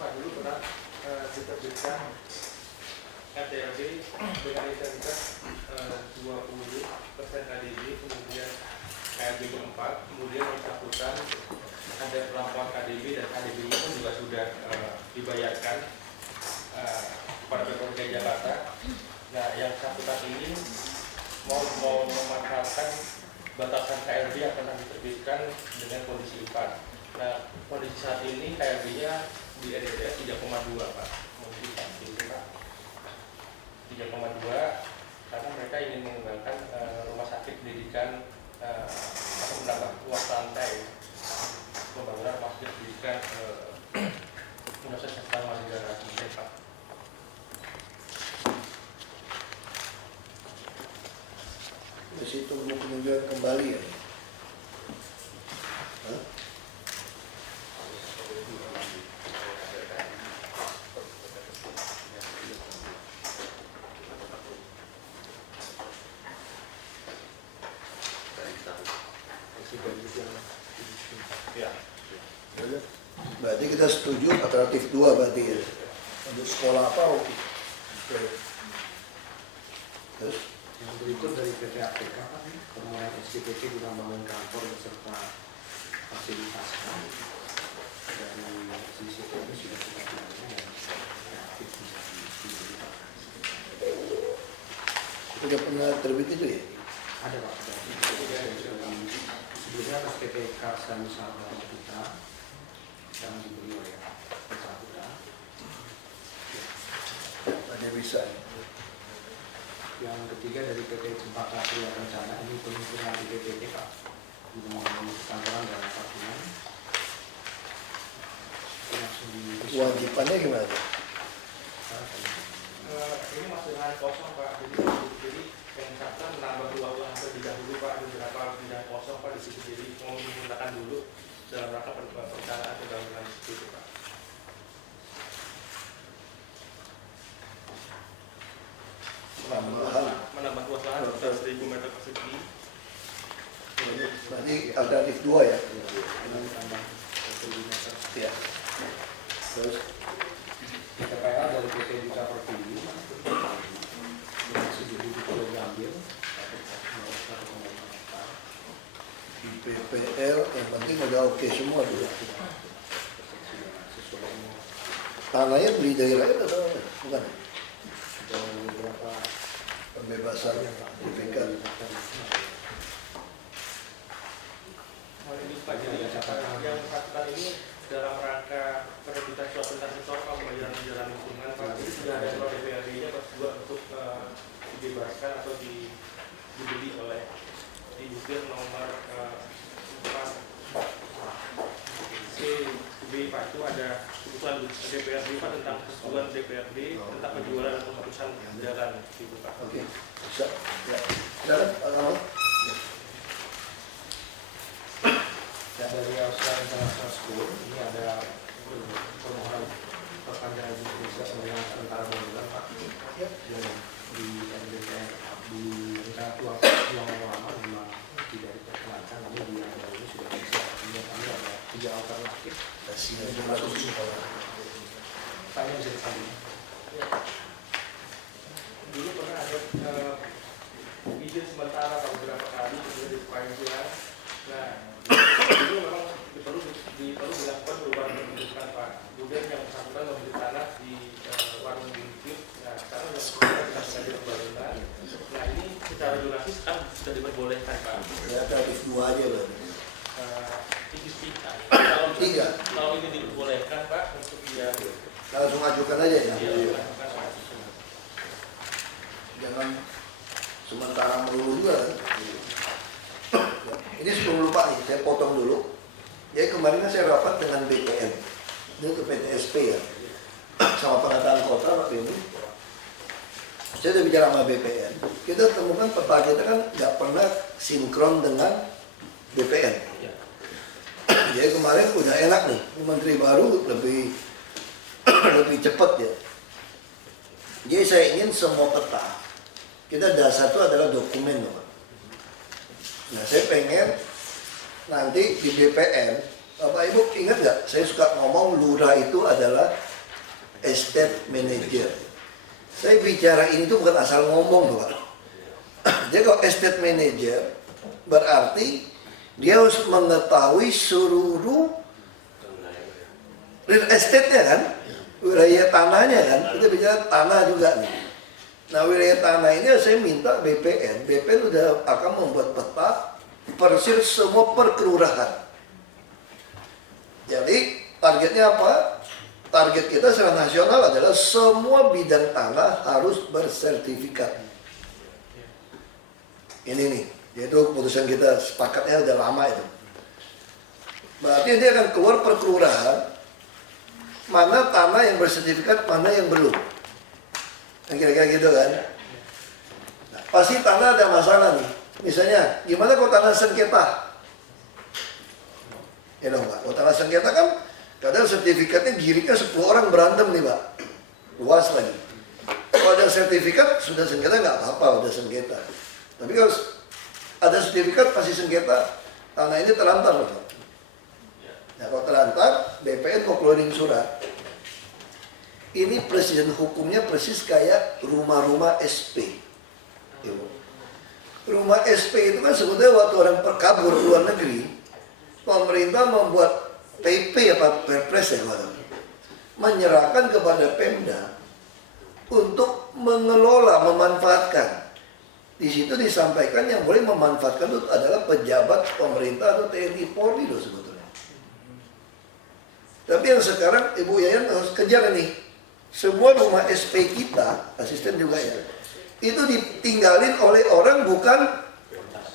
Pak dulu pernah diterbitkan RTRB dengan intensitas 20% KDB, kemudian KDB keempat, kemudian yang bersangkutan ada pelaporan KDB dan KDB-nya pun juga sudah dibayarkan kepada Pemprov DKI Jakarta. Nah, yang bersangkutan ini mau memanfaatkan batasan KLB yang pernah diterbitkan dengan kondisi 4. Nah, kondisi saat ini KLB-nya di RDTS 3,2 Pak. Mungkin itu Pak 3,2 karena mereka ingin mengembangkan rumah sakit pendidikan atau menambah luas lantai pembangunan rumah sakit pendidikan Universitas Tarumanegara Pak. Masih tunggu peninjauan kembali ya? Hah? Ya. Berarti kita setuju alternatif 2 berarti ya? Untuk sekolah apa? Oke. Terus? Yang berikut dari PT APK, kemudian SDPT juga membangun kantor beserta fasilitas dari sisi ini sudah kita punya yang aktif bisa diberikan. Sudah pernah terbit itu ya? Ada Pak, sebelumnya atas PT Karsa Nusantara Putra yang diberi oleh bersangkutan. Hanya bisa. Yang ketiga dari PT Cempaka Surya Rencana, ini pemikiran IPPT Pak, untuk mengambil kantoran dan apartemen. Kewajibannya gimana? Ini masih lahan kosong Pak, jadi yang satu menambah ruang terlebih dahulu Pak, beberapa bidang kosong Pak di situ, jadi mau menggunakan dulu dalam rangka perencanaan pembangunan di situ Pak. Menambah luas lahan 11.000 meter persegi. Berarti alternatif 2 ya? Ya. Terus? PPL dari PT Duta Pertiwi masih di Pulau Gambir. Di PPL yang penting udah oke semua dulu. Tanahnya beli dari rakyat atau bukan? Beberapa Pembebasan sertifikat. Ini Pak, jadi yang bersangkutan ini dalam rangka penerbitan surat perintah sektor pembayaran jalan lingkungan Pak, ini sudah ada surat DPRD-nya juga untuk dibebaskan atau dibeli oleh di butir nomor 4 CB Pak, itu ada keputusan DPRD Pak tentang keseluruhan DPRD tentang penjualan dan penghapusan jalan itu Pak. Oke. Bisa. Ya. Silakan Pak Kamal. dari Australia International School, ini ada permohonan perpanjangan visa pembangunan sementara bangunan Pak. Yang di MDPR di rencana tuang lama memang tidak diperkenankan, namun di yang baru ini sudah bisa. Kemudian kami ada 3 alternatif. Kasih aja bagus. Pak ini bisa dipanggil. Dulu pernah ada izin sementara beberapa kali kemudian dipanjang. Nah, itu memang perlu dilakukan perubahan bentukan Pak. Kemudian yang bersangkutan membeli tanah di warung Bingkit. Nah, sekarang yang bersangkutan sudah menjadi pembangunan. Nah, ini secara zonasi sekarang sudah diperbolehkan Pak. Ya, alternatif 2 aja berarti. Kalau ini diperbolehkan Pak untuk dia Langsung ajukan aja ya. dilakukan. Jangan sementara melulu juga. Ini sebelum lupa nih, saya potong dulu. Jadi kemarin saya rapat dengan BPN, ini ke PTSP ya, sama penataan kota Pak Benny. Saya sudah bicara sama BPN, kita temukan peta kita kan nggak pernah sinkron dengan BPN. Jadi kemarin udah enak nih, menteri baru lebih cepat ya. Jadi saya ingin semua peta, kita dasar itu adalah dokumen Pak. Nah saya pengen nanti di BPN Bapak Ibu ingat nggak? Saya suka ngomong lurah itu adalah estate manager. Saya bicara ini tuh bukan asal ngomong, Pak. Jadi kalau estate manager berarti dia harus mengetahui seluruh real estate-nya kan, wilayah tanahnya kan. Kita bicara tanah juga nih. Nah, wilayah tanah ini saya minta BPN udah akan membuat peta persir semua perkelurahan. Jadi targetnya apa? Target kita secara nasional adalah semua bidang tanah harus bersertifikat. Ini nih, yaitu keputusan kita sepakatnya udah lama itu. Berarti dia akan keluar per kelurahan, mana tanah yang bersertifikat, mana yang belum. Nah, kira-kira gitu kan. Nah, pasti tanah ada masalah nih. Misalnya, gimana kalau tanah sengketa? Ya dong Pak, kalau tanah sengketa kan kadang sertifikatnya giriknya 10 orang berantem nih Pak. Luas lagi. Kalau ada sertifikat, sudah sengketa nggak apa-apa, udah sengketa. Tapi kalau ada sertifikat pasti sengketa, tanah ini terlantar Pak. Nah kalau terlantar, BPN mau keluarin surat. Ini presiden hukumnya persis kayak rumah-rumah SP. Rumah SP itu kan sebetulnya waktu orang kabur luar negeri, pemerintah membuat PP apa Perpres ya kalau menyerahkan kepada Pemda untuk mengelola, memanfaatkan. Di situ disampaikan yang boleh memanfaatkan itu adalah pejabat pemerintah atau TNI Polri loh sebetulnya. Tapi yang sekarang Ibu Yayan harus kejar nih, semua rumah SP kita, asisten juga ya, itu ditinggalin oleh orang bukan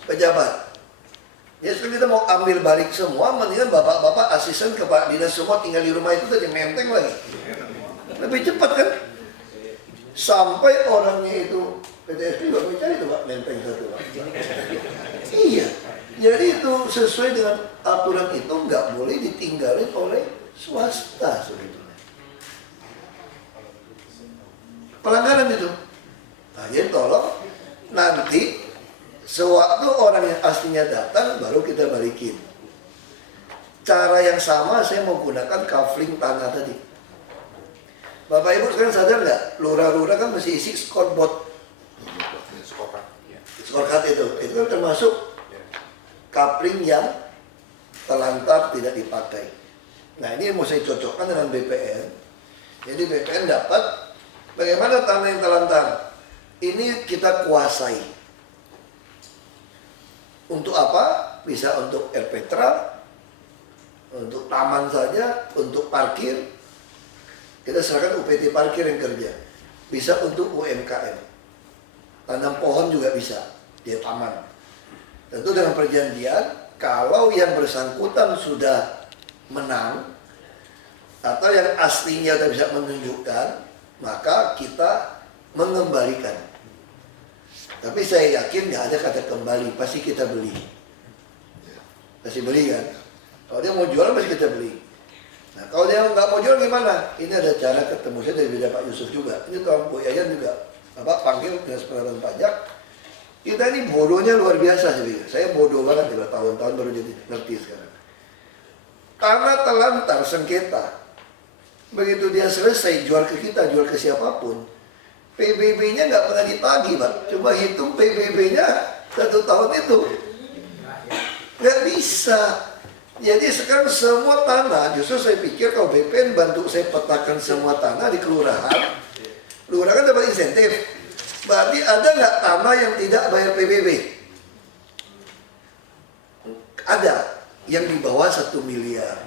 pejabat. Ya sekarang kita mau ambil balik semua, mendingan bapak-bapak asisten kepala dinas semua tinggal di rumah itu tadi menteng lagi. Lebih cepat kan? Sampai orangnya itu PTSP juga mencari itu Pak, menteng satu Pak. Iya, jadi itu sesuai dengan aturan itu nggak boleh ditinggalin oleh swasta sebetulnya. Pelanggaran itu. Nah jadi tolong nanti sewaktu orang yang aslinya datang baru kita balikin. Cara yang sama saya mau gunakan kafling tanah tadi. Bapak Ibu sekarang sadar nggak? Lurah-lurah kan mesti isi scoreboard. Scorecard itu kan termasuk kafling yang terlantar tidak dipakai. Nah ini mau saya cocokkan dengan BPN. Jadi BPN dapat bagaimana tanah yang terlantar. Ini kita kuasai. Untuk apa? Bisa untuk RPTRA, untuk taman saja, untuk parkir. Kita serahkan UPT parkir yang kerja. Bisa untuk UMKM. Tanam pohon juga bisa, dia taman. Tentu dengan perjanjian, kalau yang bersangkutan sudah menang, atau yang aslinya sudah bisa menunjukkan, maka kita mengembalikan. Tapi saya yakin nggak ada kata kembali, pasti kita beli. Pasti beli kan? Kalau dia mau jual pasti kita beli. Nah kalau dia nggak mau jual gimana? Ini ada cara ketemu saya dari beda Pak Yusuf juga. Ini Tuan Bu Yayan juga. Bapak panggil Dinas Pengelolaan Pajak. Kita ini bodohnya luar biasa sih. Saya bodoh banget ya, tahun-tahun baru jadi ngerti sekarang. Tanah terlantar sengketa. Begitu dia selesai jual ke kita, jual ke siapapun, PBB-nya nggak pernah ditagih, Pak. Coba hitung PBB-nya 1 tahun itu. Nggak bisa. Jadi sekarang semua tanah, justru saya pikir kalau BPN bantu saya petakan semua tanah di kelurahan, kelurahan dapat insentif. Berarti ada nggak tanah yang tidak bayar PBB? Ada. Yang di bawah 1 miliar.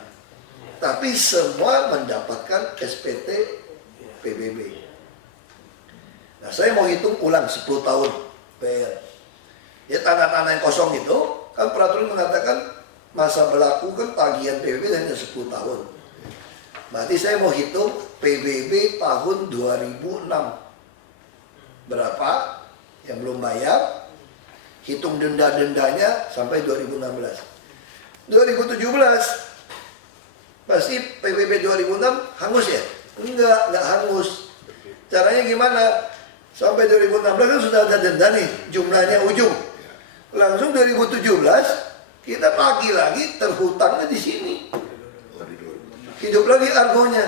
Tapi semua mendapatkan SPT PBB. Nah saya mau hitung ulang 10 tahun PR. Ya tanah-tanah yang kosong itu kan peraturan mengatakan masa berlaku kan tagihan PBB hanya 10 tahun. Berarti saya mau hitung PBB tahun 2006. Berapa yang belum bayar, hitung denda-dendanya sampai 2016. 2017 pasti PBB 2006 hangus ya? Enggak hangus. Caranya gimana? Sampai 2016 kan sudah ada denda nih, jumlahnya ujung. Langsung 2017 kita lagi terhutangnya di sini. hidup lagi argonya.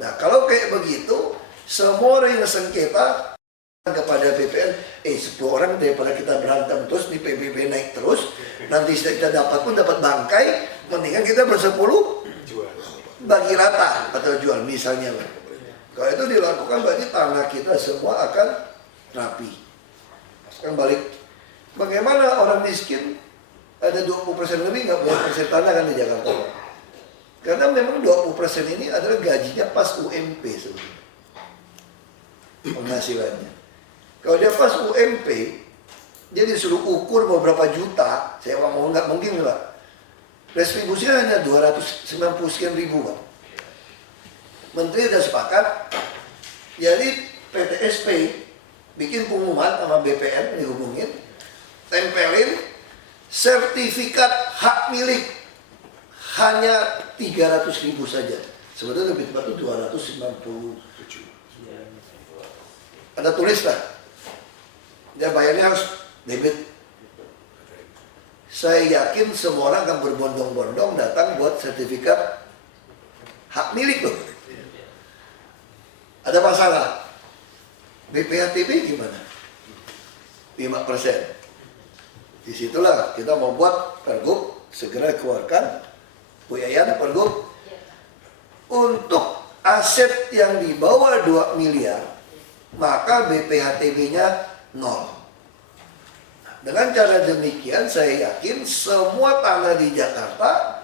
Nah kalau kayak begitu, semua orang yang sengketa kepada BPN, 10 orang daripada kita berantem terus di PBB naik terus, nanti kita dapat pun dapat bangkai, mendingan kita bersepuluh bagi rata atau jual misalnya. Kalau itu dilakukan berarti tanah kita semua akan rapi. Sekarang balik, bagaimana orang miskin ada 20% lebih nggak punya persen tanah kan di Jakarta? Karena memang 20% ini adalah gajinya pas UMP sebenarnya, penghasilannya. Kalau dia pas UMP, dia disuruh ukur mau berapa juta, saya mau nggak mungkin Pak. Restribusinya hanya 290 sekian ribu Pak. Menteri sudah sepakat, jadi PTSP bikin pengumuman sama BPN dihubungin, tempelin sertifikat hak milik hanya 300.000 saja. Sebetulnya lebih tepat itu 297. Ada tulis lah. Dia bayarnya harus debit. Saya yakin semua orang akan berbondong-bondong datang buat sertifikat hak milik loh. Ada masalah. BPHTB gimana? 5%. Disitulah kita membuat pergub, segera keluarkan Bu Yayan pergub untuk aset yang di bawah 2 miliar, maka BPHTB-nya 0. Dengan cara demikian saya yakin semua tanah di Jakarta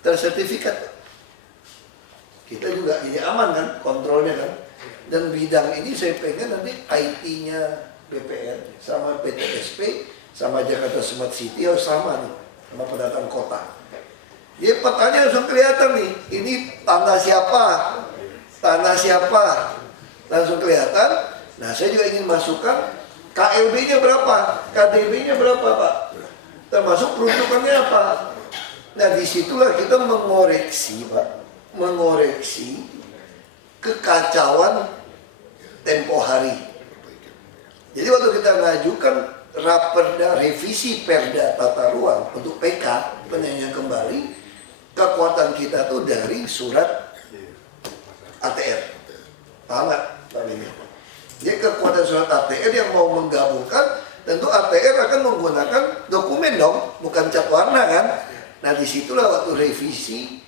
tersertifikat. Kita juga jadi aman kan, kontrolnya kan. Dan bidang ini saya pengen nanti IT-nya BPN sama PTSP sama Jakarta Smart City harus sama nih, sama penataan kota. Jadi petanya langsung kelihatan nih, ini tanah siapa, tanah siapa, langsung kelihatan. Nah saya juga ingin masukkan KLB-nya berapa, KDB-nya berapa Pak, termasuk peruntukannya apa. Nah disitulah kita mengoreksi Pak, mengoreksi kekacauan tempo hari. Jadi waktu kita mengajukan raperda revisi perda tata ruang untuk PK penyanyian kembali, kekuatan kita tuh dari surat ATR. Paham nggak Pak Bini? Jadi kekuatan surat ATR yang mau menggabungkan, tentu ATR akan menggunakan dokumen dong, bukan cat warna kan. Nah disitulah waktu revisi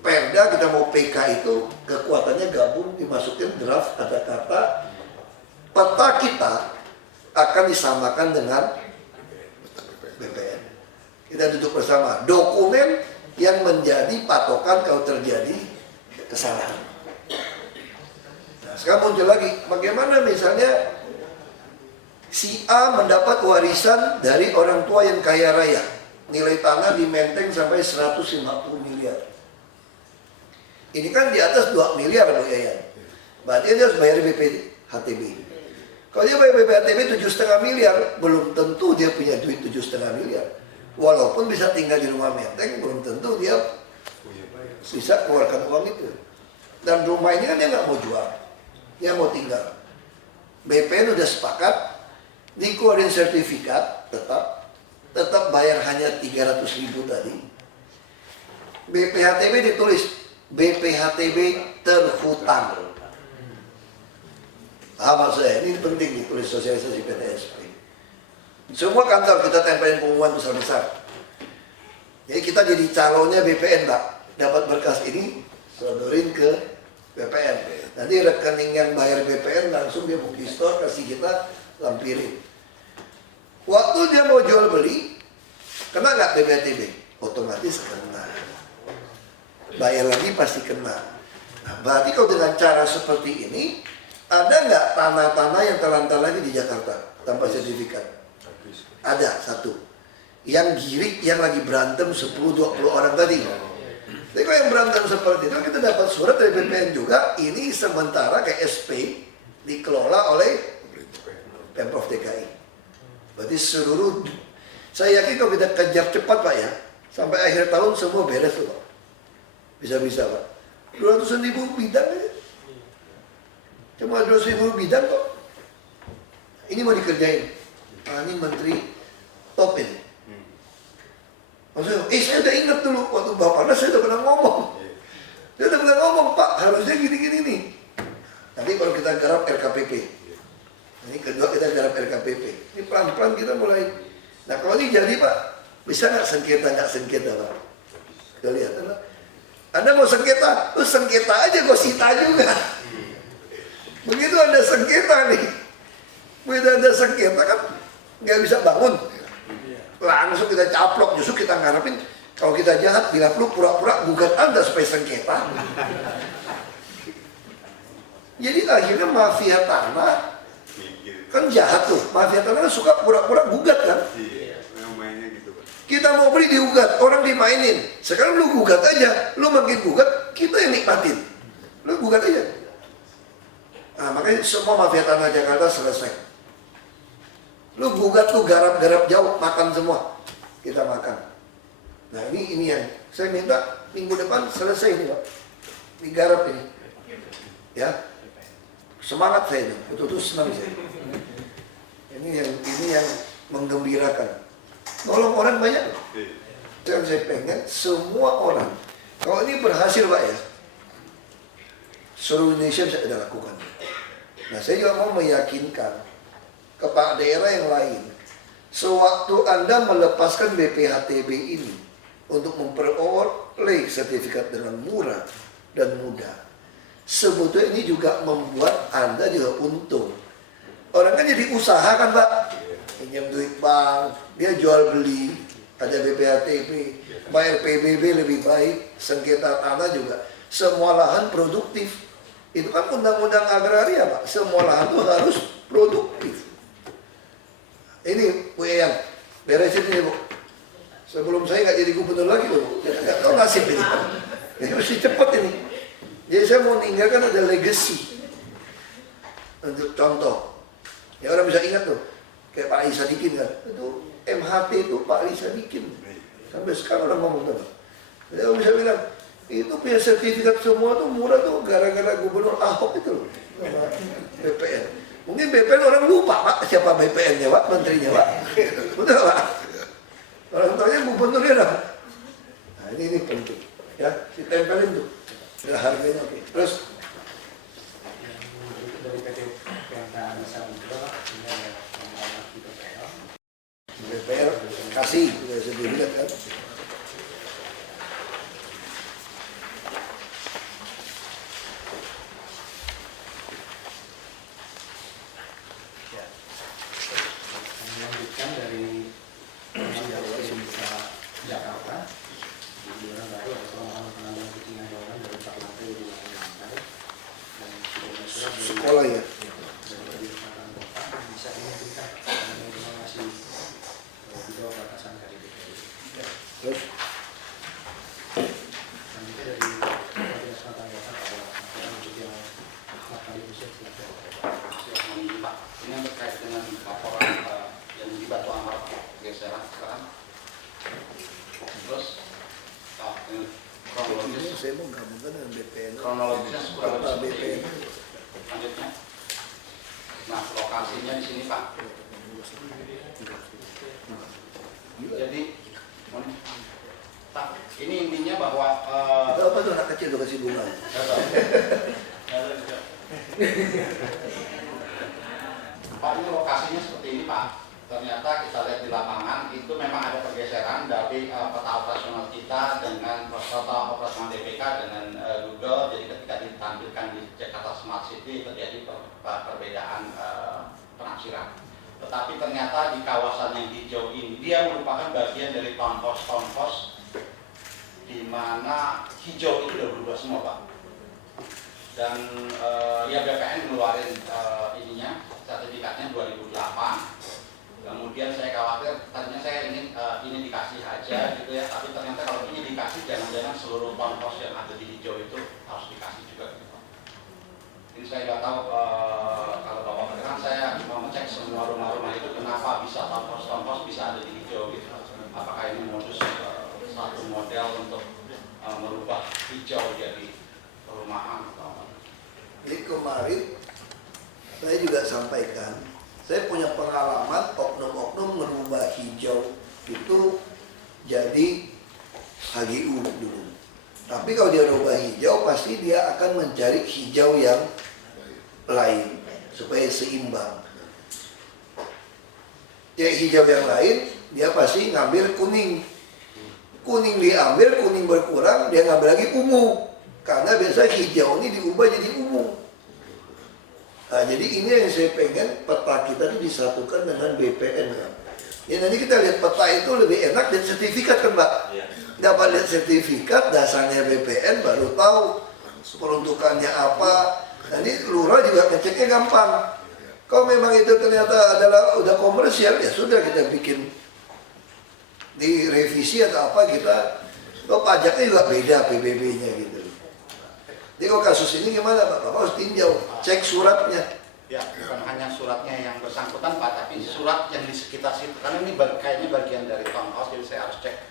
perda kita mau PK itu kekuatannya gabung, dimasukin draft kata-kata peta kita akan disamakan dengan BPN. Kita duduk bersama, dokumen yang menjadi patokan kalau terjadi kesalahan. Nah, sekarang muncul lagi, bagaimana misalnya si A mendapat warisan dari orang tua yang kaya raya, nilai tanah di Menteng sampai 150 miliar. Ini kan di atas 2 miliar Bu Yayan. Berarti dia harus bayar BPHTB. Kalau dia bayar BPHTB 7,5 miliar, belum tentu dia punya duit 7,5 miliar. Walaupun bisa tinggal di rumah Menteng, belum tentu dia bisa keluarkan uang itu. Dan rumah ini kan dia nggak mau jual, dia mau tinggal. BPN udah sepakat, dikeluarin sertifikat, tetap bayar hanya 300.000 tadi. BPHTB ditulis BPHTB terhutang. Maksudnya ini penting ditulis sosialisasi PTSP. Semua kantor kita tempelin pengumuman besar-besar. Jadi kita jadi calonnya BPN Pak, dapat berkas ini sodorin ke BPN. Nanti rekening yang bayar BPN langsung dia buka store kasih kita lampirin. Waktu dia mau jual beli, kena nggak BPHTB? Otomatis kena. Bayar lagi pasti kena. Nah, berarti kalau dengan cara seperti ini, ada nggak tanah-tanah yang terlantar lagi di Jakarta tanpa sertifikat? Ada satu. Yang girik yang lagi berantem 10-20 orang tadi. Jadi kalau yang berantem seperti itu, kita dapat surat dari BPN juga, ini sementara ke SP dikelola oleh Pemprov DKI. Berarti seluruh, saya yakin kalau kita kejar cepat Pak ya, sampai akhir tahun semua beres tuh Pak. Bisa-bisa Pak. 200.000 bidang aja. Cuma 200.000 bidang kok. Ini mau dikerjain. Ini menteri top ini. Maksudnya, saya udah ingat dulu waktu Bapak saya udah pernah ngomong. Dia udah bilang ngomong, Pak, harusnya gini-gini nih. Nanti kalau kita garap RKPP, ini kedua kita garap RKPP. Ini pelan-pelan kita mulai. Nah kalau ini jadi Pak, bisa nggak sengketa Pak? Kita lihat, Anda mau sengketa, lu sengketa aja, gue sita juga. Begitu Anda sengketa nih, begitu Anda sengketa kan nggak bisa bangun. Langsung kita caplok, justru kita ngarepin kalau kita jahat, bila perlu pura-pura gugat Anda supaya sengketa. Jadi akhirnya mafia tanah kan jahat tuh, mafia tanah kan suka pura-pura gugat kan. Kita mau beli digugat, orang dimainin. Sekarang lu gugat aja, lu makin gugat, kita yang nikmatin. Lu gugat aja. Nah, makanya semua mafia tanah Jakarta selesai. Lu gugat, lu garap-garap jauh, makan semua. Kita makan. Nah ini yang saya minta minggu depan selesai ini Pak. Digarap ini. Ya. Semangat saya, betul-betul senang saya. Ini yang menggembirakan. Nolong orang banyak. Dan saya pengen semua orang, kalau ini berhasil Pak ya, seluruh Indonesia bisa kita lakukan. Nah saya juga mau meyakinkan kepala daerah yang lain, sewaktu Anda melepaskan BPHTB ini untuk memperoleh sertifikat dengan murah dan mudah, sebetulnya ini juga membuat Anda juga untung. Orang kan jadi usaha kan Pak, pinjam duit bank, dia jual beli, ada BPHTB, bayar PBB lebih baik, sengketa tanah juga, semua lahan produktif. Itu kan undang-undang agraria Pak, semua lahan itu harus produktif. Ini Bu Eyang, beresin ini Bu. Sebelum saya nggak jadi gubernur lagi loh Bu, kita nggak tahu nasib ini. Ini mesti cepat ini. Jadi saya mau meninggalkan ada legacy. Untuk contoh, ya orang bisa ingat tuh, kayak Pak Ali Sadikin kan, itu MHT itu Pak Ali Sadikin. Sampai sekarang orang ngomong tuh. Jadi orang bisa bilang, itu punya sertifikat semua tuh murah tuh gara-gara gubernur Ahok itu loh. BPN. Mungkin BPN orang lupa Pak, siapa BPN-nya Pak, menterinya Pak. Betul Pak? Orang tahunya gubernurnya dah. Nah ini penting. Ya, ditempelin tuh. Ya, harganya oke. Terus dari PT PNK Samudra, ini ada pengalaman di BPL. BPR kasih, sudah saya lihat kan. Melanjutkan dari Jakarta, di bulan baru ada pengalaman penambahan kucing hewan dari 4 lantai di lantai, dan Sekolah ya. dari selatan kota bisa dimungkinkan karena memang masih di bawah batasan KDBI. Terus Selanjutnya dari Kabupaten Selatan Kota pada untuk yang Ahmad Khalid Hussein silahkan. Pak, ini yang terkait dengan laporan yang di Batu Ampar geseran sekarang. Terus, ini kronologis, saya mau gabungkan dengan BPN. kronologisnya kurang lebih Apa seperti BPN? ini. Lanjutnya, nah lokasinya di sini Pak. Jadi, Pak, ini intinya bahwa Itu apa tuh anak kecil tuh kasih bunga? Pak, ini lokasinya seperti ini Pak. Ternyata kita lihat di lapangan itu memang ada pergeseran dari peta operasional kita dengan peta operasional DPK dengan Google. Jadi ketika ditampilkan di Jakarta Smart City terjadi perbedaan penafsiran. Tetapi ternyata di kawasan yang hijau ini dia merupakan bagian dari town house di mana hijau itu sudah berubah semua Pak. Dan ya BPN ngeluarin ininya sertifikatnya 2008. Kemudian saya khawatir tadinya saya ingin ini dikasih aja gitu ya, tapi ternyata kalau ini dikasih jangan-jangan seluruh town house yang ada di hijau itu harus dikasih juga gitu. Ini saya nggak tahu kalau Bapak berkenan saya mau ngecek semua rumah-rumah itu kenapa bisa town house bisa ada di hijau gitu. Apakah ini modus satu model untuk merubah hijau jadi perumahan atau apa? Jadi kemarin saya juga sampaikan, saya punya pengalaman oknum-oknum merubah hijau itu jadi HGU dulu. Tapi kalau dia rubah hijau, pasti dia akan mencari hijau yang lain supaya seimbang. Ya hijau yang lain, dia pasti ngambil kuning. Kuning diambil, kuning berkurang, dia ngambil lagi ungu. Karena biasa hijau ini diubah jadi ungu. Nah, jadi ini yang saya pengen peta kita ini disatukan dengan BPN kan. Ya nanti kita lihat peta itu lebih enak dan sertifikat kan Pak. Dapat lihat sertifikat, dasarnya BPN baru tahu peruntukannya apa. Nanti lurah juga ngeceknya gampang. Kalau memang itu ternyata adalah udah komersial, ya sudah kita bikin direvisi atau apa kita. Kalau pajaknya juga beda PBB-nya gitu. Jadi kalau kasus ini gimana Pak? Bapak harus tinjau, cek suratnya. Ya, bukan hanya suratnya yang bersangkutan Pak, tapi surat yang di sekitar situ. Karena ini kayaknya bagian dari townhouse, jadi saya harus cek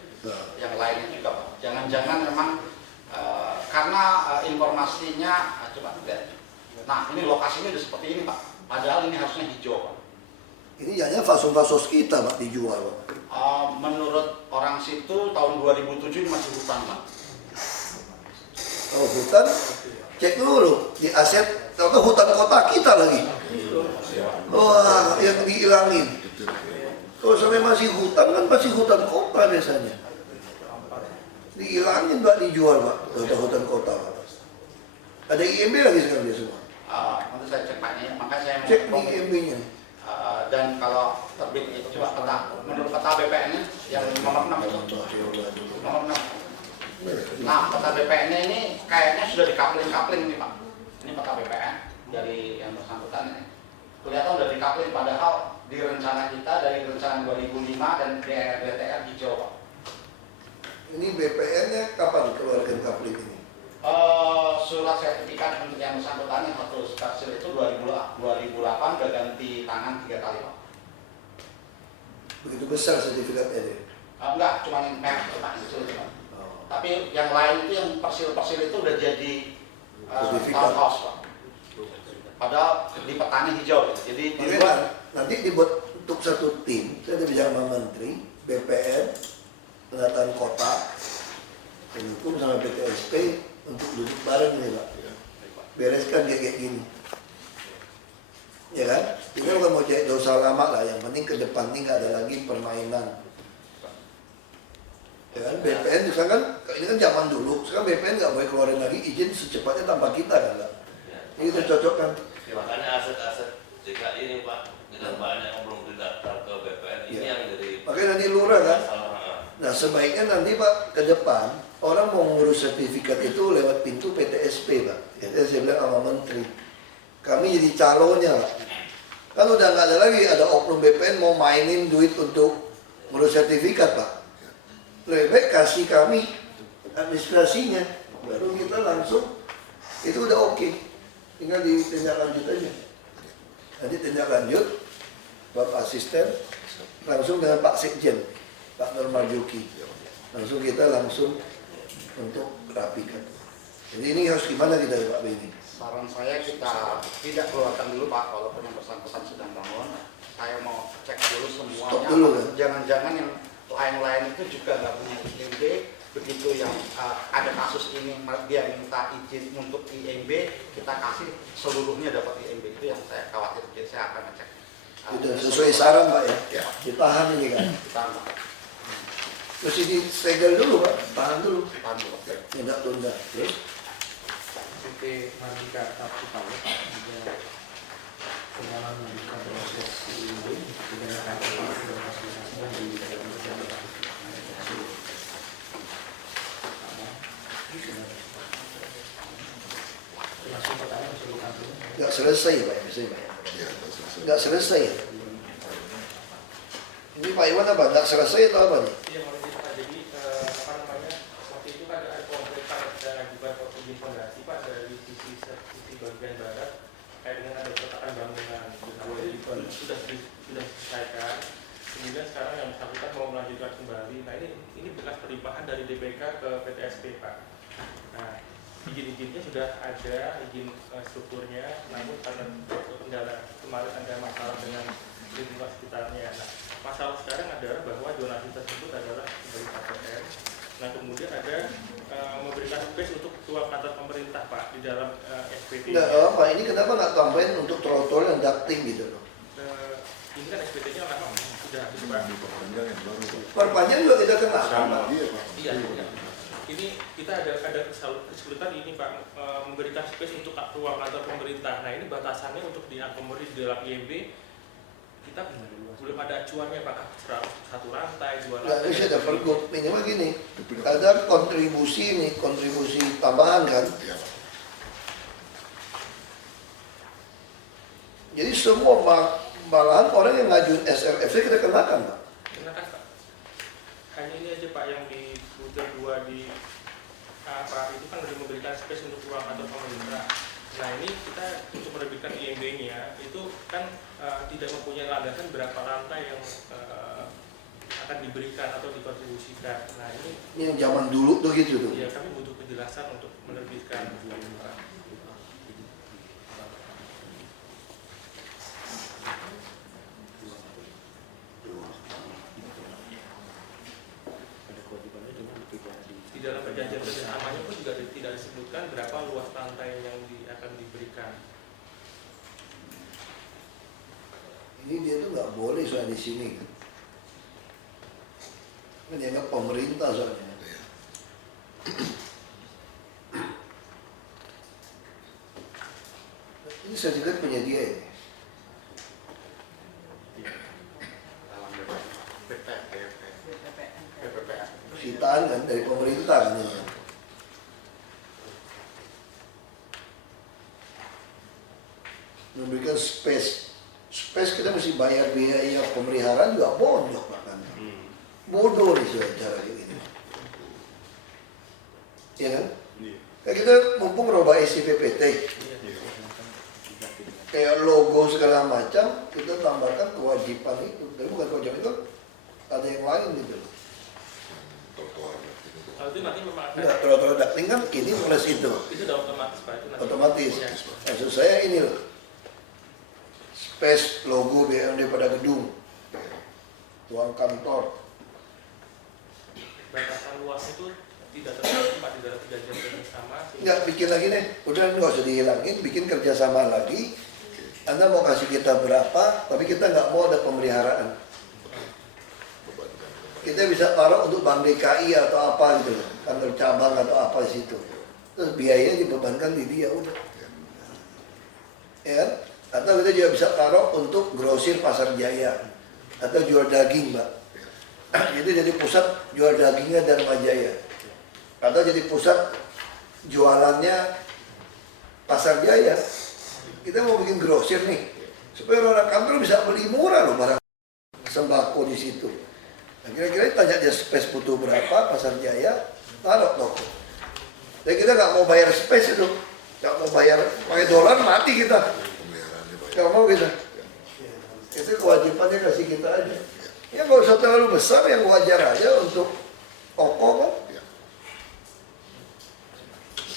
yang lainnya juga Pak. Jangan-jangan memang karena informasinya, coba lihat. Nah, ini lokasinya udah seperti ini Pak. Padahal ini harusnya hijau Pak. Ini hanya fasos-fasos kita Pak dijual Pak. Menurut orang situ tahun 2007 ini masih hutan Pak. Kalau hutan, cek dulu di aset, atau hutan kota kita lagi. Wah, yang dihilangin. Kalau sampai masih hutan kan pasti hutan kota biasanya. Dihilangin Pak, dijual Pak, hutan kota Pak. Ada IMB lagi sekarang dia semua. Nanti saya cek Pak ini, makanya saya Cek di IMB-nya. dan kalau terbit itu coba peta, menurut peta BPN-nya yang nomor 6 itu. Nomor 6. Nah, peta BPN-nya ini kayaknya sudah dikapling-kapling nih Pak. Ini peta BPN dari yang bersangkutan ini. Kelihatan sudah dikapling, padahal di rencana kita dari rencana 2005 dan DRDTR hijau Pak. Ini BPN-nya kapan dikeluarkan kapling ini? Surat sertifikat untuk yang bersangkutan yang satu hasil itu 2008 udah ganti tangan 3 kali Pak. Begitu besar sertifikatnya deh. Enggak, cuma yang merah Pak, itu Pak. Tapi yang lain itu yang persil-persil itu udah jadi townhouse Pak. Padahal di petani hijau, jadi dibuat nanti dibuat untuk satu tim. Saya udah bicara sama Menteri, BPN, penataan kota, Penhukum sama PTSP untuk duduk bareng nih Pak. Bereskan kayak gini. Ya kan? Kita bukan mau cari dosa lama lah, yang penting ke depan ini nggak ada lagi permainan. Ya kan? BPN misalkan, ini kan zaman dulu, sekarang BPN nggak boleh keluarin lagi izin secepatnya tanpa kita kan Pak. Ini kita cocokkan. Makanya aset-aset DKI ini Pak, dengan banyak yang belum terdaftar ke BPN, ini yang jadi Makanya nanti lurah kan. masalah. Nah sebaiknya nanti Pak ke depan orang mau ngurus sertifikat itu lewat pintu PTSP Pak. Jadi saya bilang sama Menteri, kami jadi calonnya Pak. Kan udah nggak ada lagi ada oknum BPN mau mainin duit untuk ngurus sertifikat Pak. Lebih baik kasih kami administrasinya, baru kita langsung itu udah oke. Tinggal ditindak lanjut aja. Nanti tindak lanjut Bapak Asisten langsung dengan Pak Sekjen, Pak Nur Marjuki. Langsung kita langsung untuk rapikan. Jadi ini harus gimana kita ya Pak Beni? saran saya kita tidak keluarkan dulu Pak, walaupun yang bersangkutan sedang bangun. Saya mau cek dulu semuanya. Stop dulu, kan? Jangan-jangan yang lain-lain itu juga nggak punya IMB. Begitu yang ada kasus ini dia minta izin untuk IMB, kita kasih seluruhnya dapat IMB. Itu yang saya khawatir. Jadi saya akan ngecek. Itu sesuai saran Pak ya. Ditahan ini kan. Tahan Pak. Mesti disegel dulu Pak. Tahan dulu. Tahan dulu. Tidak tunda. Terus PT Mandika Tapu Tahu juga pengenalan membuka proses IMB dengan kantor dan fasilitasnya di dalam kerjaan. Langsung pertanyaan suruh kantor. nggak selesai Pak ya. Nggak selesai. Ini Pak Iwan apa? Nggak selesai atau apa nih? Iya, mau izin Pak. Jadi apa namanya, waktu itu kan ada konflik dan ajukan izin fondasi Pak dari sisi bagian barat kayak dengan ada peletakan bangunan sudah diselesaikan. Kemudian sekarang yang bersangkutan mau melanjutkan kembali. Nah ini bekas pelimpahan dari DPK ke PTSP Pak. Nah izin-izinnya sudah ada, izin strukturnya, namun karena kendala kemarin ada masalah dengan lingkungan sekitarnya. Nah, masalah sekarang adalah bahwa zonasi tersebut adalah dari KPM Nah kemudian ada memberikan space untuk ketua kantor pemerintah Pak di dalam SPT. Nggak apa, ini kenapa nggak tambahin untuk trotoar dan ducting gitu loh? Ini kan SPT-nya memang sudah habis Pak. Perpanjang juga kita kenakan Pak. Iya. Ini kita ada kesulitan ini Pak, memberikan space untuk ketua kantor pemerintah. Nah ini batasannya untuk diakomodir di dalam IMB kita belum ada acuannya Pak, satu rantai, dua Nggak rantai. bisa ada pergub, minimal gini, ada kontribusi nih, kontribusi tambahan kan. Jadi semua malahan orang yang ngajuin SRFC kita kenakan Pak. Kenakan Pak. Hanya ini aja Pak yang di Router 2 di apa itu kan udah memberikan space untuk ruang kantor pemerintah. Nah ini kita untuk menerbitkan IMB-nya itu kan tidak mempunyai landasan berapa rantai yang akan diberikan atau dikontribusikan. Nah ini Yang zaman dulu tuh gitu tuh. ya kami butuh penjelasan untuk menerbitkan. Di dalam perjanjian kerjasamanya pun juga tidak disebutkan berapa luas rantai yang akan diberikan. Ini dia tuh nggak boleh soalnya di sini kan. Kan dianggap pemerintah soalnya. Ini sertifikat penyedia ini. Sitaan kan dari pemerintah kan ini. Memberikan space. Space kita mesti bayar biaya pemeliharaan juga bodoh bahkan. Bodoh nih cara kayak gini. Iya kan? Kayak kita mumpung roba SIPPT. Kayak logo segala macam kita tambahkan kewajiban itu. Tapi bukan kewajiban itu ada yang lain gitu. Kalau itu nanti memang akan Enggak, trotoar ducting kan ini plus itu. itu udah otomatis Pak, itu nanti. Otomatis. Ya. Maksud saya ini loh. Space logo BMD pada gedung. Ruang kantor. Batasan luas itu tidak terlalu Pak di dalam perjanjian kerjasama. Enggak, bikin lagi deh. Udah nggak usah dihilangin, bikin kerjasama lagi. Anda mau kasih kita berapa, tapi kita nggak mau ada pemeliharaan. Kita bisa taruh untuk Bank DKI atau apa gitu loh, kantor cabang atau apa di situ. Terus biayanya dibebankan di dia udah. Ya kan? Atau kita juga bisa taruh untuk grosir pasar jaya atau jual daging, Mbak. Jadi jadi pusat jual dagingnya Dharma Jaya. Atau jadi pusat jualannya Pasar Jaya. Kita mau bikin grosir nih, supaya orang kantor bisa beli murah loh barang sembako di situ. Nah, kira-kira tanya dia space butuh berapa Pasar Jaya, taruh toko. Dan kita nggak mau bayar space itu, nggak mau bayar pakai dolar mati kita. Nggak mau kita. Itu kewajibannya kasih kita aja. Ya nggak usah terlalu besar, yang wajar aja untuk toko kan.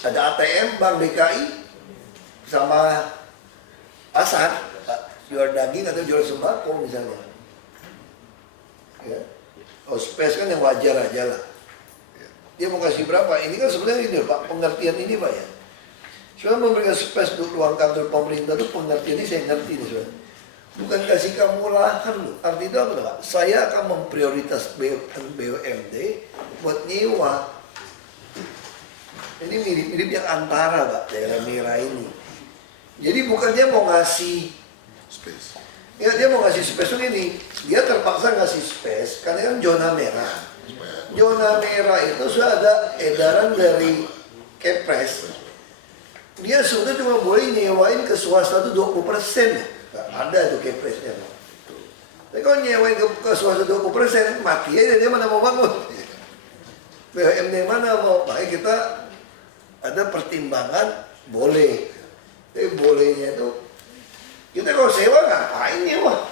Ada ATM Bank DKI sama pasar, jual daging atau jual sembako misalnya. Ya. Oh, space kan yang wajar aja lah. Dia mau kasih berapa? Ini kan sebenarnya ini Pak, pengertian ini Pak ya. Soalnya memberikan space untuk ruang kantor pemerintah itu pengertian ini saya ngerti nih soalnya. Bukan kasih kamu lahan loh. Arti itu apa Pak? Saya akan memprioritas BUMD buat nyewa. Ini mirip-mirip yang antara Pak, daerah merah ini. Jadi bukannya mau ngasih space. Ya dia mau ngasih space ini, dia terpaksa ngasih space karena kan zona merah. Zona merah itu sudah ada edaran dari Kepres. Dia sebetulnya cuma boleh nyewain ke swasta itu 20%. Nggak ada itu Kepresnya. Tapi kalau nyewain ke swasta 20%, mati aja dia mana mau bangun. BUMD mana mau? Makanya kita ada pertimbangan boleh. Tapi bolehnya itu kita kalau sewa ngapain nyewa?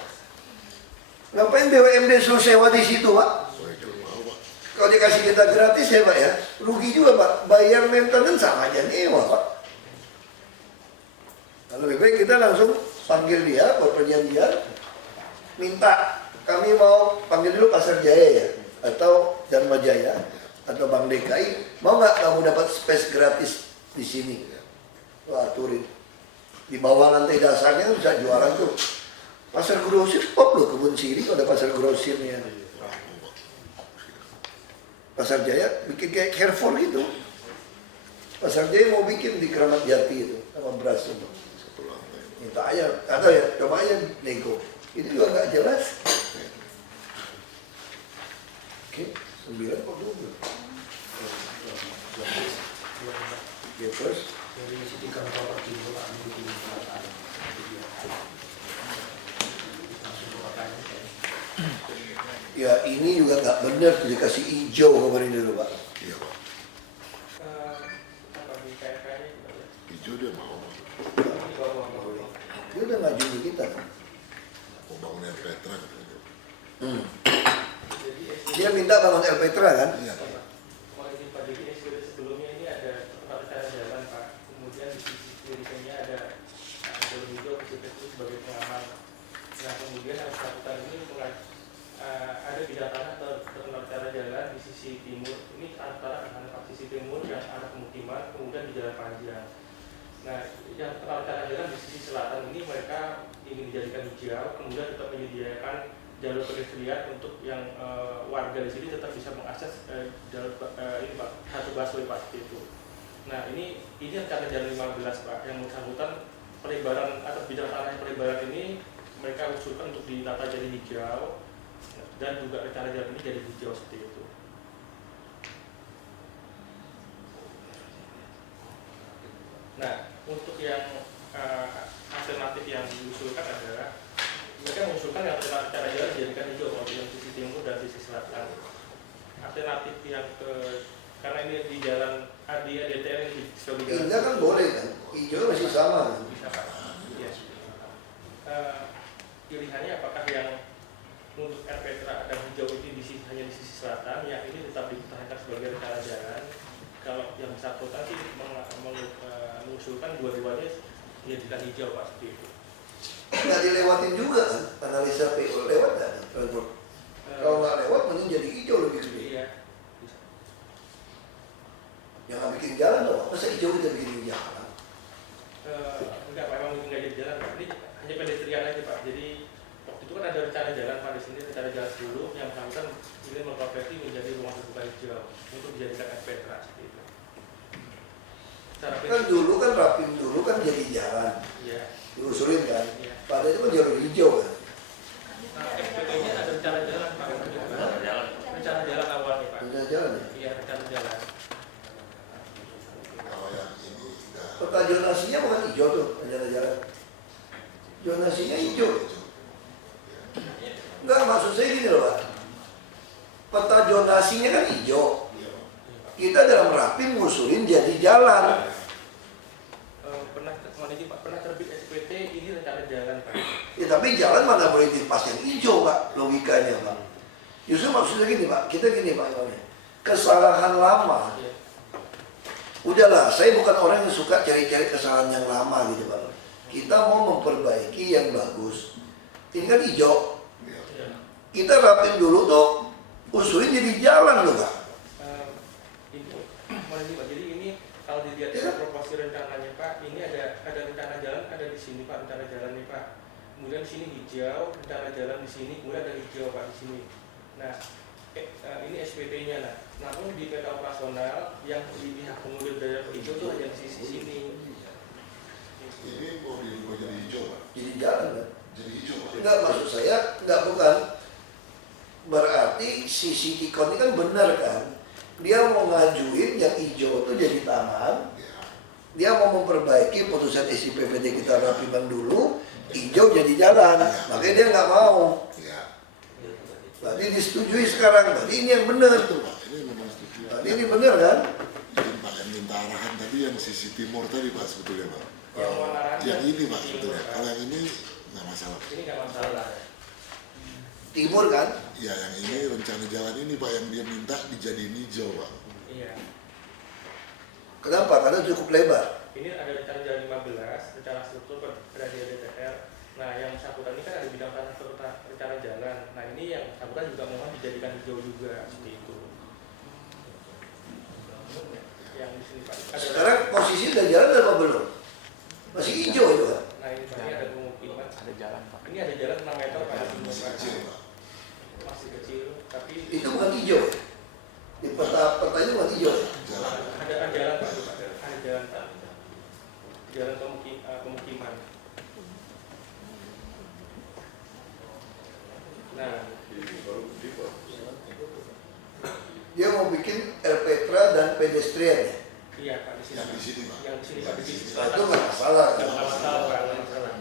Ngapain BUMD suruh sewa di situ Pak? Kalau dikasih kita gratis ya Pak ya, rugi juga Pak. Bayar maintenance sama aja nyewa Pak. Kalau lebih baik kita langsung panggil dia, buat perjanjian, minta kami mau panggil dulu Pasar Jaya ya, atau Dharma Jaya. atau Bank DKI, mau nggak kamu dapat space gratis di sini? Wah, aturin. Di bawah lantai dasarnya bisa jualan tuh. Pasar grosir, stop loh kebun sirih kalau ada pasar grosirnya. Pasar Jaya bikin kayak Carrefour gitu. Pasar Jaya mau bikin di Keramat Jati itu sama beras itu. Minta aja, atau ya coba aja nego. Itu juga nggak jelas. Oke, 9 kok 12. Ya terus. Dari sisi kantor properti itu Pak, ini di selatan. Ya ini juga nggak benar dikasih hijau kemarin dulu Pak. Iya Pak, Apa di KFK-nya gitu ya? hijau dia mau Di bawah. Dia udah ngaju di kita. mau bangun air Petra katanya. Jadi Dia minta bangun El Petra kan? Iya. Kalau ini Pak, jadi SPD sebelumnya ini ada rencana jalan Pak, kemudian di sisi kirinya ada jalur hijau ke situ itu sebagai pengaman. Nah kemudian harus lakukan ini ada bidang tanah terkena cara jalan di sisi timur. Ini antara anak sisi timur yang arah pemukiman, kemudian di jalan panjang. Nah yang terkena cara jalan di sisi selatan ini mereka ingin dijadikan hijau, kemudian tetap menyediakan jalur pedestrian untuk yang warga di sini tetap bisa mengakses jalur ini Pak, satu busway Pak seperti itu. Nah ini rencana jalan 15 Pak, yang bersangkutan pelebaran atau bidang tanah yang pelebaran ini mereka usulkan untuk ditata jadi hijau dan juga rencana jalan ini jadi hijau seperti itu. Nah untuk yang alternatif yang diusulkan adalah mereka mengusulkan yang cara jalan dijadikan hijau kalau di sisi timur dan sisi selatan. Alternatif yang karena ini di jalan di DTR ini sudah di Indah kan boleh kan? Hijau masih sama kan? bisa Pak. Iya. Pilihannya apakah yang untuk RPTRA dan hijau ini hanya di sisi selatan, yang ini tetap dipertahankan sebagai rencana jalan. Kalau yang bersangkutan sih mengusulkan dua-duanya dijadikan hijau Pak seperti itu. Nggak dilewatin juga kan? Analisa PO lewat nggak? Transport. Kalau nggak lewat mending jadi hijau lebih gede. Iya. Jangan bikin jalan dong. Masa hijau kita bikin jalan? Enggak Pak, emang nggak jadi jalan Pak. Ini hanya pedestrian aja Pak. Jadi waktu itu kan ada rencana jalan Pak di sini, rencana jalan sebelum yang bersangkutan ini mengkonversi menjadi ruang terbuka hijau untuk dijadikan RPTRA seperti itu. Kan dulu kan rapim dulu kan jadi jalan. Iya. Diusulin kan? Iya. Padahal itu kan jalur hijau kan? Nah, SPT-nya ada rencana jalan Pak. Jalan. Rencana jalan awalnya Pak. Rencana jalan ya? Iya, rencana jalan. Kalau yang ini enggak. Peta zonasinya bukan hijau tuh, rencana jalan. Zonasinya hijau. Enggak, maksud saya gini loh Pak. Peta zonasinya kan hijau. Kita dalam rapim ngusulin jadi jalan. Pernah terbit SPT ini rencana jalan Pak. Ya tapi jalan mana boleh pas yang hijau Pak, logikanya Pak. Justru maksudnya gini Pak, kita gini Pak Iwan. Kesalahan lama. Iya. Udahlah, saya bukan orang yang suka cari-cari kesalahan yang lama gitu Pak. Kita mau memperbaiki yang bagus. Ini kan hijau. Iya. Kita rapin dulu tuh, usulin jadi jalan loh Pak. Ini Pak, jadi ini kalau dilihat dari proporsi rencananya Pak, ini ada rencana jalan ada di sini Pak, rencana jalan nih Pak. Kemudian di sini hijau, rencana jalan di sini, kemudian ada hijau Pak di sini. Nah, ini SPT-nya nah. Namun di peta operasional yang dilihat pengundur dari hijau itu hanya di sisi sini. Ini mau dirubah jadi hijau Pak. Jadi jalan kan? Jadi hijau Pak. Enggak, maksud saya, enggak bukan. Berarti si Kikon ini kan benar kan? Dia mau ngajuin yang hijau itu jadi taman. Ya. Dia mau memperbaiki putusan SIPPT kita rapikan dulu, hijau jadi jalan. Makanya dia nggak mau. Ya. Berarti disetujui sekarang. Berarti ini yang benar tuh. Pak, ini memang setuju. Berarti ini benar kan? Mungkin Pak yang minta arahan tadi yang sisi timur tadi Pak sebetulnya Pak. Yang warna Yang ini Pak sebetulnya. Kalau yang ini nggak masalah. ini nggak masalah. Timur kan? Ya yang ini rencana jalan ini Pak yang dia minta dijadiin hijau Pak. Iya. Kenapa? Karena cukup lebar. Ini ada rencana jalan 15, rencana struktur ada di DPR. Nah, yang bersangkutan ini kan ada bidang tanah serta rencana jalan. Nah, ini yang bersangkutan juga mohon dijadikan hijau juga seperti itu. Yang di sini Pak. Ada, Sekarang posisi udah jalan apa belum? Masih hijau itu kan? nah ini Pak, ini ada pemukiman. Ada jalan Pak. Ini ada jalan 6 meter Pak. Masih kecil, Pak. Masih kecil, tapi Itu bukan hijau. Di peta-petanya bukan hijau. Jalan. ada jalan Pak. Ada jalan Pak. Jalan pemukiman. Nah, Dia mau bikin Elpetra dan pedestrian ya. iya Pak di sini. Yang di sini, Pak. Yang di sini Pak di sisi Nah, itu selatan. nggak masalah. Nggak masalah Pak, nggak masalah.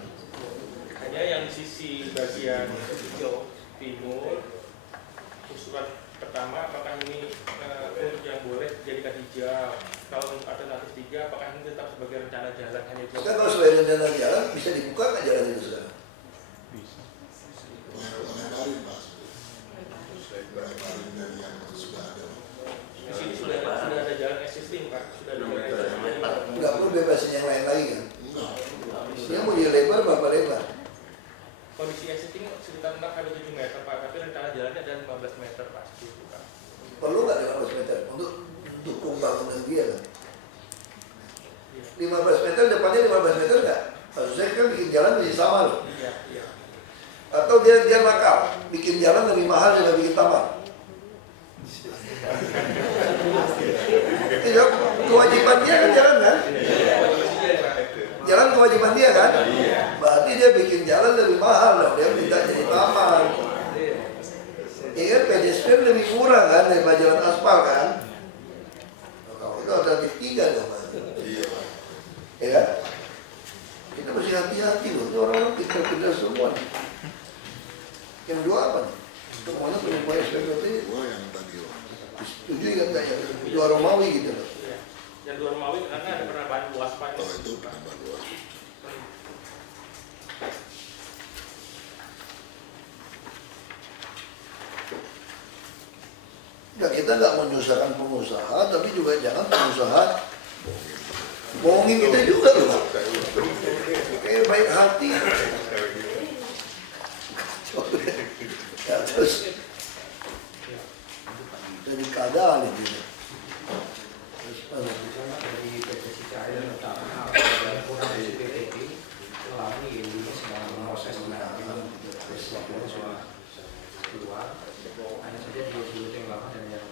Hanya yang di sisi bagian timur, usulan pertama apakah ini yang boleh dijadikan hijau? Kalau untuk alternatif 3, apakah ini tetap sebagai rencana jalan hanya itu? Kan kalau sebagai rencana jalan bisa dibuka nggak jalan itu sekarang? Lebarin, Pak. Lebarin dari yang sudah ada. Di sini sudah ada jalan existing Pak, sudah ada jalan. Nggak perlu bebasin yang lain lagi kan? Enggak. Dia mau jadi lebar berapa lebar? Kondisi existing sekitar 6 sampai 7 meter Pak, tapi rencana jalannya ada 15 meter Pak, seperti itu Pak. Perlu nggak 15 meter untuk dukung bangunan dia kan? Iya, 15 meter depannya 15 meter nggak? Maksud saya kan bikin jalan masih sama loh. iya, iya. Atau dia nakal, bikin jalan lebih mahal daripada bikin taman. Iya, kewajiban dia kan jalan kan? Jalan kewajiban dia kan? Berarti dia bikin jalan lebih mahal loh, dia minta jadi taman. Iya, pedestrian lebih murah kan daripada jalan aspal kan? Kalau itu alternatif 3 dong Mas. Iya, Pak. Ya, kita mesti hati-hati loh, ini orang-orang pintar-pintar semua nih. Yang dua apa nih? Semuanya penyumbang SPPT Dua yang tadi, Pak. setuju kan nggak ya? Dua Romawi gitu loh. Iya. Yang luar Maui karena ada penambahan luas Pak. Oh, itu penambah luas. Ya kita nggak menyusahkan pengusaha, tapi juga jangan pengusaha bohongin kita juga loh. Kayak baik hati. Ya terus jadi keadaan itu. Terus mana? Dari PT Cicair dan Utama dan kurang SPPT melalui ini sedang proses penanganan peristiwa sudah keluar. Hanya saja di dua yang lama dan yang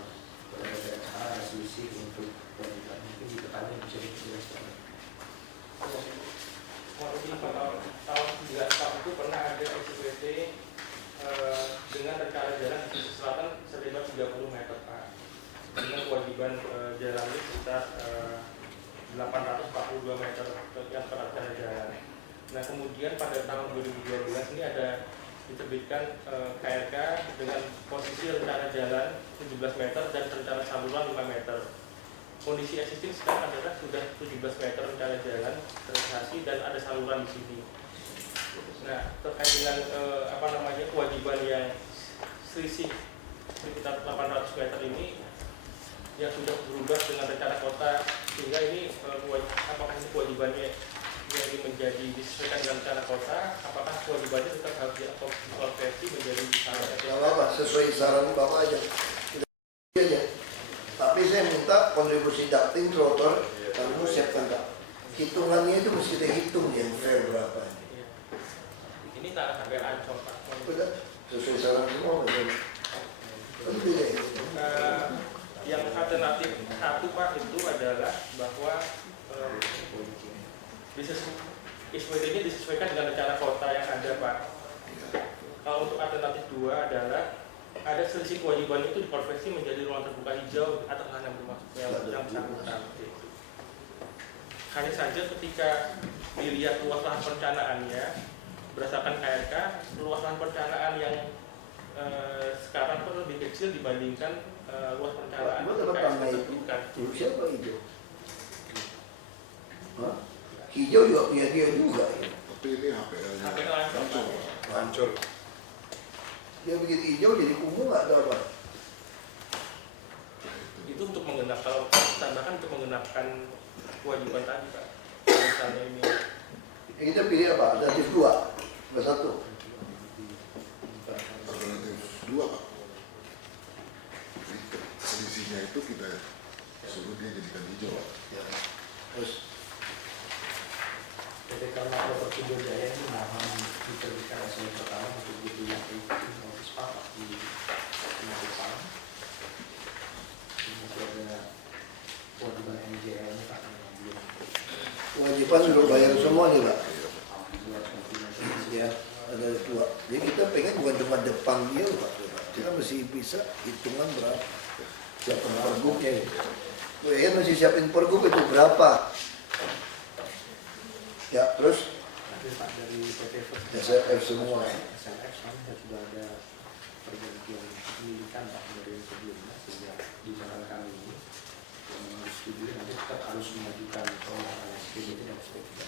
berbeda cara ada selisih untuk kewajiban. Mungkin di petani bisa dijelaskan. Waktu tahun 94 itu pernah ada SPPT dengan rencana jalan di sisi selatan selebar 30 meter Pak, dengan kewajiban jalannya sekitar 842 meter yang rencana jalan. Nah kemudian pada tahun 2012 ini ada diterbitkan KRK dengan posisi rencana jalan 17 meter dan rencana saluran 5 meter. Kondisi existing sekarang adalah sudah 17 meter rencana jalan terrealisasi dan ada saluran di sini. Nah, terkait dengan kewajiban yang selisih sekitar 800 meter ini yang sudah berubah dengan rencana kota, sehingga ini apakah ini kewajibannya yang ini menjadi disesuaikan dengan rencana kota, apakah kewajibannya tetap harus dikonversi menjadi Gak apa-apa, sesuai saran Bapak aja. Aja. Tapi saya minta kontribusi ducting trotoar kamu siapkan Kak. Hitungannya itu mesti kita hitung yang fair berapa ini. ini tak sampai ancol Pak. Udah sesuai saran semua betul. Tapi beda ya. Yang alternatif satu Pak itu adalah bahwa SPT-nya disesuaikan dengan rencana kota yang ada Pak. Kalau untuk alternatif 2 adalah ada selisih kewajiban itu dikonversi menjadi ruang terbuka hijau atau lahan yang bermaksud yang bersangkutan. Hanya saja ketika dilihat luas lahan perencanaannya berdasarkan KRK, luas lahan perencanaan yang sekarang pun lebih kecil dibandingkan luas perencanaan Pak, terbitkan. siapa hijau? Hah? Hijau juga punya dia juga ya. Tapi ini HPL-nya HPL Ancol, Pak. Ancol. Dia bikin hijau jadi kumuh nggak ada apa? Itu untuk menggenap, kalau tambahkan untuk menggenapkan kewajiban tadi Pak. Misalnya ini Kita pilih apa? Alternatif 2 bersatu. Alternatif 2, Pak. Jadi selisihnya itu kita suruh dia jadikan hijau. Ya. Terus Jadi karena properti Jaya ini mohon diterbitkan SOP pertama untuk gedung yang notis papak di Depan. Ini masih ada kewajiban NJL ini Pak yang belum kewajiban untuk bayar semua nih Pak. jelas konfirmasi. Ya, ada 2. Jadi kita pengen bukan cuma depan dia Pak. Kita mesti bisa hitungan berapa. Siapin pergubnya itu. Ya mesti siapin pergub itu berapa. Ya, terus Nanti Pak dari PT First SFF semua. SFF sekarang sudah ada pergantian pemilikan Pak dari yang sebelumnya sehingga di jalan kami ini yang disetujui nanti tetap harus mengajukan permohonan SPDT dan SPDT.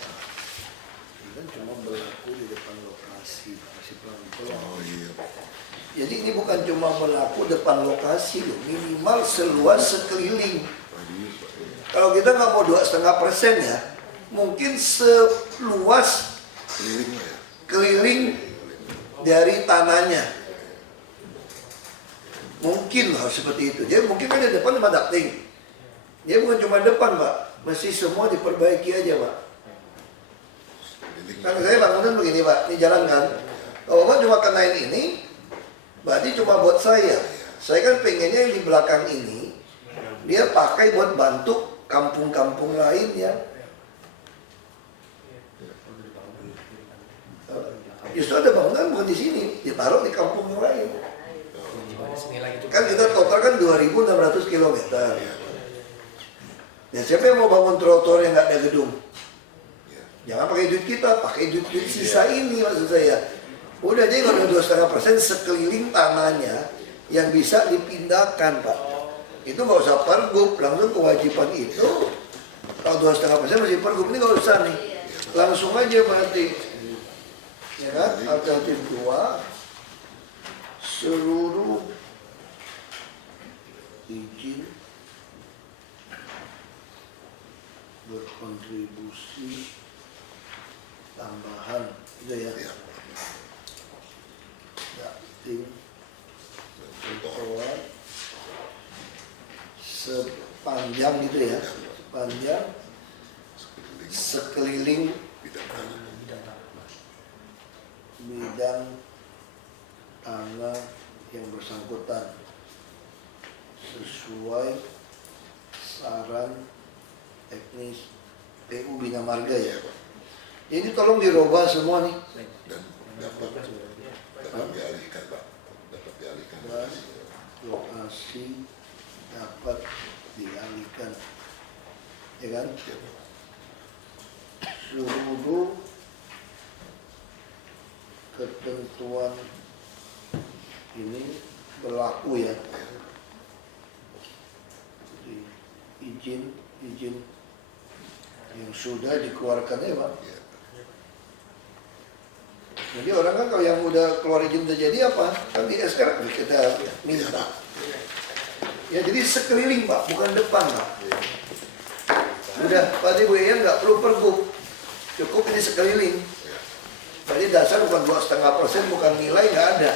Ini kan cuma berlaku di depan lokasi, masih pelan-pelan. Oh iya. Jadi ini bukan cuma berlaku depan lokasi loh, minimal seluas sekeliling. Radius Pak. Kalau kita nggak mau 2,5% ya, mungkin seluas Keliling lah ya. keliling dari tanahnya. Mungkin harus seperti itu. Jadi mungkin kan di depan cuma ducting. Dia bukan cuma depan Pak, mesti semua diperbaiki aja Pak. Keliling. Kan saya bangunan begini Pak, ini jalan kan. Kalau Bapak cuma kenain ini, berarti cuma buat saya. Saya kan pengennya yang di belakang ini, dia pakai buat bantu kampung-kampung lain ya. Justru ada bangunan bukan di sini, ditaruh di kampung yang lain. Senilai itu Kan kita total kan 2.600 km. Ya siapa yang mau bangun trotoar yang nggak ada gedung? Jangan pakai duit kita, pakai duit sisa ini maksud saya. Udah aja kalau 2,5% sekeliling tanahnya yang bisa dipindahkan Pak. Itu nggak usah pergub, langsung kewajiban itu. Kalau 2,5% masih pergub, ini nggak usah nih. Langsung aja berarti. Ya kan? Alternatif 2, seluruh izin berkontribusi tambahan gitu ya. Ducting trotoar sepanjang gitu ya, sepanjang sekeliling bidang tanah yang bersangkutan sesuai saran teknis PU Bina Marga ya. Ini tolong dirubah semua nih. Dan dapat dialihkan Pak. Dapat dialihkan. Dan lokasi dapat dialihkan. Ya kan? Seluruh ketentuan ini berlaku ya. Jadi, izin yang sudah dikeluarkan ya Pak. Jadi orang kan kalau yang udah keluar izin terjadi apa? Kan di SK kita minta. Ya jadi sekeliling Pak, bukan depan Pak. Udah, Pak Ibu ya nggak perlu pergub, cukup ini sekeliling. Jadi dasar bukan 2,5%, bukan nilai nggak ada.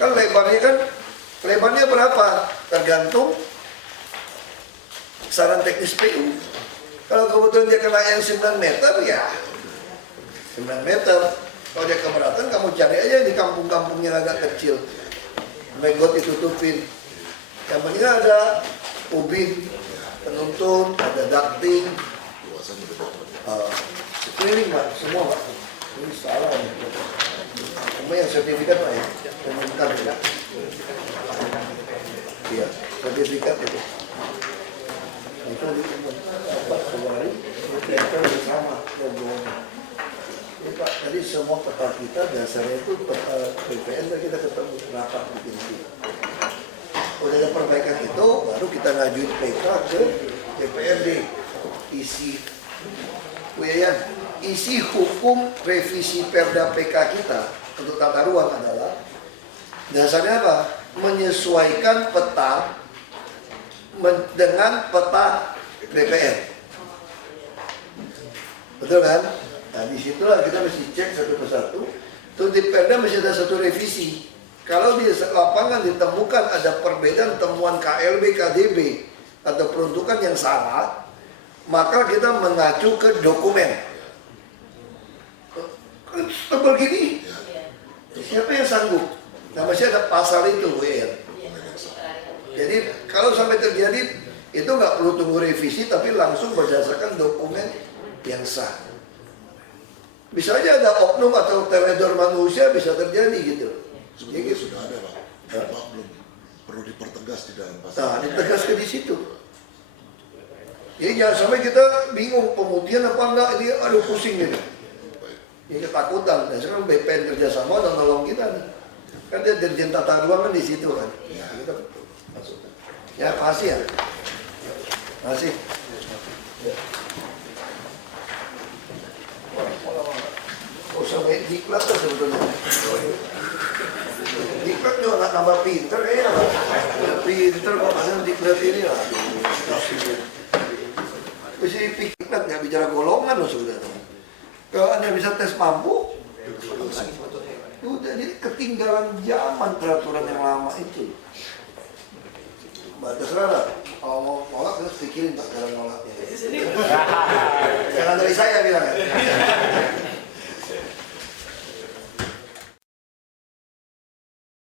Kan lebarnya berapa? Tergantung saran teknis PU. Kalau kebetulan dia kena yang 9 meter ya 9 meter. Kalau dia keberatan kamu cari aja di kampung-kampungnya agak kecil. Megot ditutupin. Yang penting ada ubin, penuntun, ada ducting. Sekeliling Pak, semua Pak. Ini salah ya. Cuma yang sertifikat Pak ya, umumkan ya. Iya, sertifikat itu. Itu diumumkan Pak kemarin, kita bersama logonya. Ini Pak, jadi semua peta kita dasarnya itu peta PPN kita ketemu rapat bikin itu. Udah ada perbaikan itu, baru kita ngajuin PK ke DPRD. Isi hukum revisi Perda PK kita untuk tata ruang adalah dasarnya apa? Menyesuaikan peta dengan peta DPR. Betul kan? Nah disitulah kita mesti cek satu persatu. Untuk di Perda mesti ada satu revisi. Kalau di lapangan ditemukan ada perbedaan temuan KLB, KDB atau peruntukan yang sama, maka kita mengacu ke dokumen. Tebal gini, siapa yang sanggup? Nah, masih ada pasal itu, Bu Yen. Jadi kalau sampai terjadi, itu nggak perlu tunggu revisi, tapi langsung berdasarkan dokumen yang sah. Bisa aja ada oknum atau teledor manusia bisa terjadi gitu. Sebetulnya sudah ada Pak, Pak belum perlu dipertegas di dalam pasal. Nah, ditegaskan di situ. Jadi jangan sampai kita bingung pemutihan apa enggak, ini aduh pusing gitu. Ini ketakutan. Nah, sekarang BPN kerjasama dan nolong kita nih. Kan dia dirjen tata ruang kan di situ kan. Ya, kita masuk. Ya, makasih ya. Makasih. Ya. Oh, sampai diklat tuh sebetulnya. Diklat juga nggak nambah pinter kayaknya lah. Pinter kok ada diklat ini lah. Mesti diklat nggak bicara golongan loh sebenarnya. Kalau Anda bisa tes mampu, udah jadi ketinggalan zaman peraturan yang lama itu. Terserah lah. Kalau mau nolak terus pikirin tak dalam nolaknya. Jangan dari saya bilang ya.